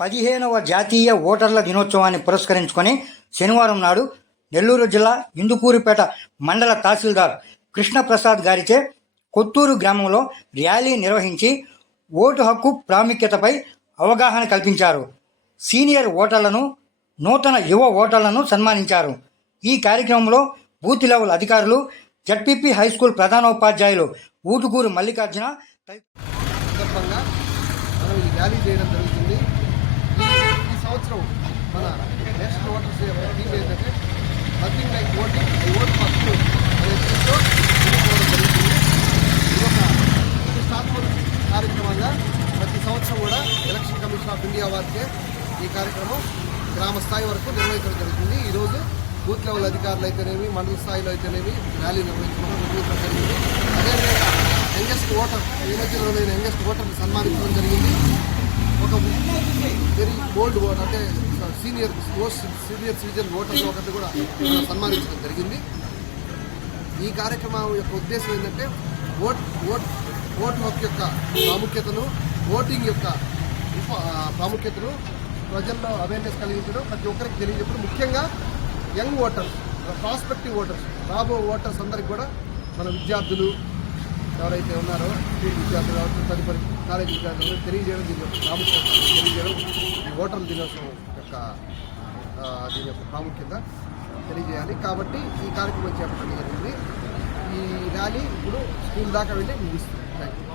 15వ జాతీయ ఓటర్ల దినోత్సవాన్ని పురస్కరించుకొని శనివారం నాడు నెల్లూరు జిల్లా ఇందుకూరుపేట మండల తహసీల్దార్ కృష్ణప్రసాద్ గారిచే కొత్తూరు గ్రామంలో ర్యాలీ నిర్వహించి ఓటు హక్కు ప్రాముఖ్యతపై అవగాహన కల్పించారు. సీనియర్ ఓటర్లను, నూతన యువ ఓటర్లను సన్మానించారు. ఈ కార్యక్రమంలో బూత్ లెవెల్ అధికారులు, జడ్పీపీ హైస్కూల్ ప్రధానోపాధ్యాయులు ఊటుకూరు మల్లికార్జున సందర్భంగా మనం ఈ ర్యాలీ చేయడం జరుగుతుంది. ఈ సంవత్సరం మన నేషనల్ ఓటర్స్ థీమ్ ఏంటంటే nothing like voting, I vote first అనే థీమ్తో జరుగుతుంది. ఇది ఒక ప్రతిష్టాత్మక కార్యక్రమంగా ప్రతి సంవత్సరం కూడా ఎలక్షన్ కమిషన్ ఆఫ్ ఇండియా వారిచే ఈ కార్యక్రమం గ్రామ స్థాయి వరకు నిర్వహించడం జరుగుతుంది. ఈరోజు బూత్ లెవెల్ అధికారులు అయితేనేమి, మండల స్థాయిలో అయితేనేమి ర్యాలీ నిర్వహించడం జరిగింది. అదేవిధంగా యంగెస్ట్ ఓటర్, ఈ మధ్యలో యంగెస్ట్ ఓటర్ని సన్మానించడం జరిగింది. ఒక వెరీ ఓల్డ్ ఓటర్ అంటే సీనియర్ సిటిజన్ ఓటర్లు ఒకటి కూడా సన్మానించడం జరిగింది. ఈ కార్యక్రమం యొక్క ఉద్దేశం ఏంటంటే ఓటు హక్కు యొక్క ప్రాముఖ్యతను, ఓటింగ్ యొక్క ప్రాముఖ్యతను ప్రజల్లో అవేర్నెస్ కలిగించడం, ప్రతి ఒక్కరికి తెలియజెప్పడం, ముఖ్యంగా యంగ్ ఓటర్స్, ప్రాస్పెక్టివ్ ఓటర్స్, రాబో ఓటర్స్ అందరికి కూడా మన విద్యార్థులు ఎవరైతే ఉన్నారో విద్యార్థులు కావచ్చు, తదుపరి కాలేజీ విద్యార్థులు తెలియజేయడం, దీని యొక్క ప్రాముఖ్యత తెలియజేయడం, ఈ ఓటర్ల దినోత్సవం యొక్క దీని యొక్క ప్రాముఖ్యత తెలియజేయాలి. కాబట్టి ఈ కార్యక్రమం చేపట్టడం జరిగింది. ఈ ర్యాలీ ఇప్పుడు స్కూల్ దాకా వెళ్ళి ముగిస్తుంది. Thank you.